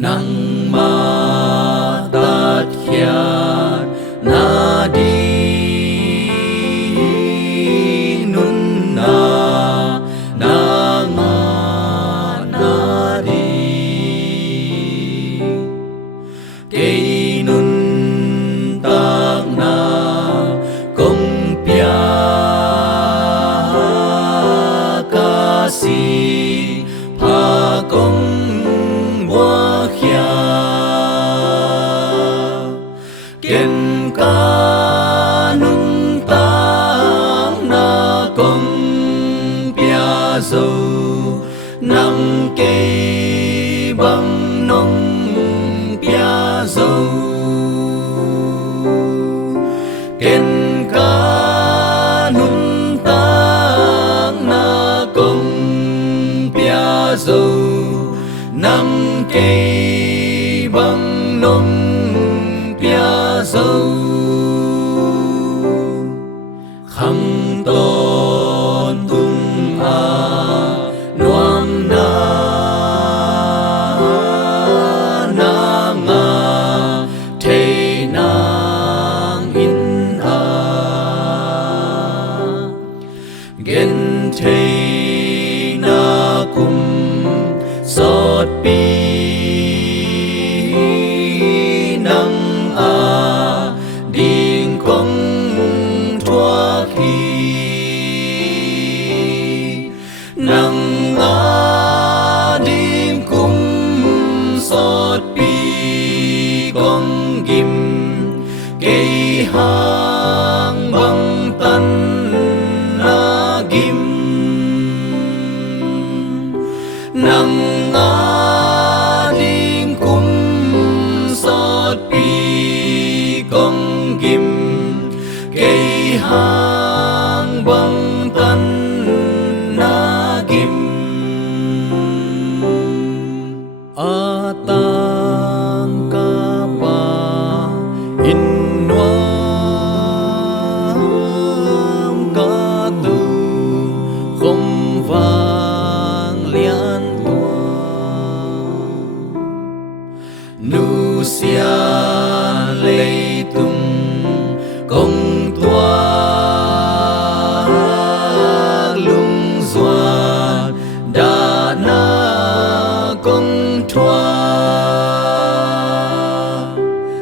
nang matat khiat na di nun na na nga na di kay nun tak na kong pia kasi pa kong ken kanun tang na kong pia dâu nang cây băng nông pia dâu ken kanun tang na kong pia dâu nang cây băng nông pia dâu khăng tôn tung a nuam na na nga thế nang in a gen thế na kum sot pi nang a điên công thoa khi nang a điên cung sot pi công kim cây hàng băng tân na kim nang a điên cung sot pi công kim cây hàng băng tân na kim a tang ka pa in nuam ka tu không vang lian tua nu sia lei tung công tua lung doa đã na công tua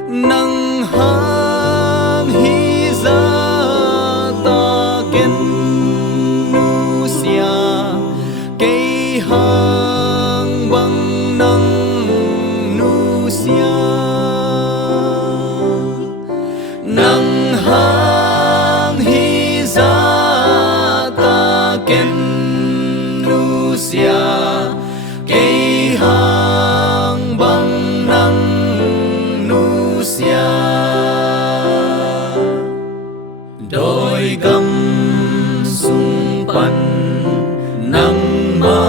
nang hang hi za ta ken nu sia cây hang băng nang nu sia nang hang hi za ta ken nu sia cây hang băng nang nu sia đôi găm sung pan nang ma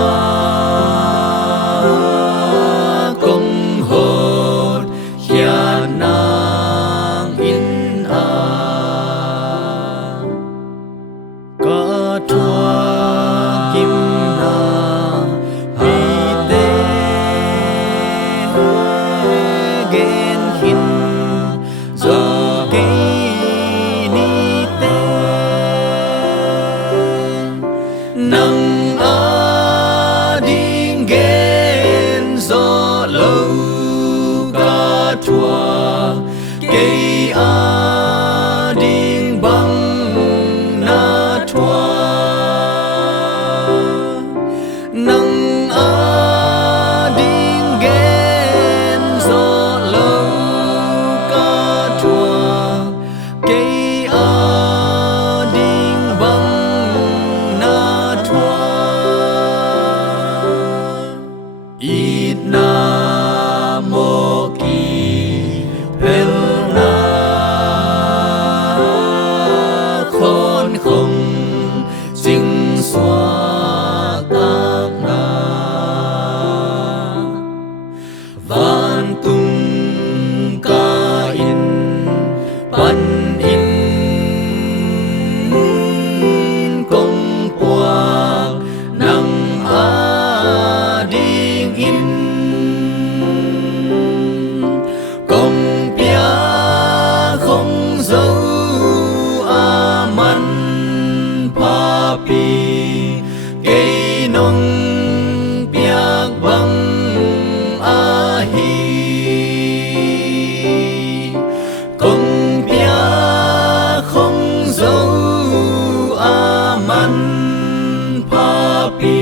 công hốt khia nang in có thua kim na hi tê gen hin do cây ni tê nang a nong piak bang a hi công pia không dấu a man pa pi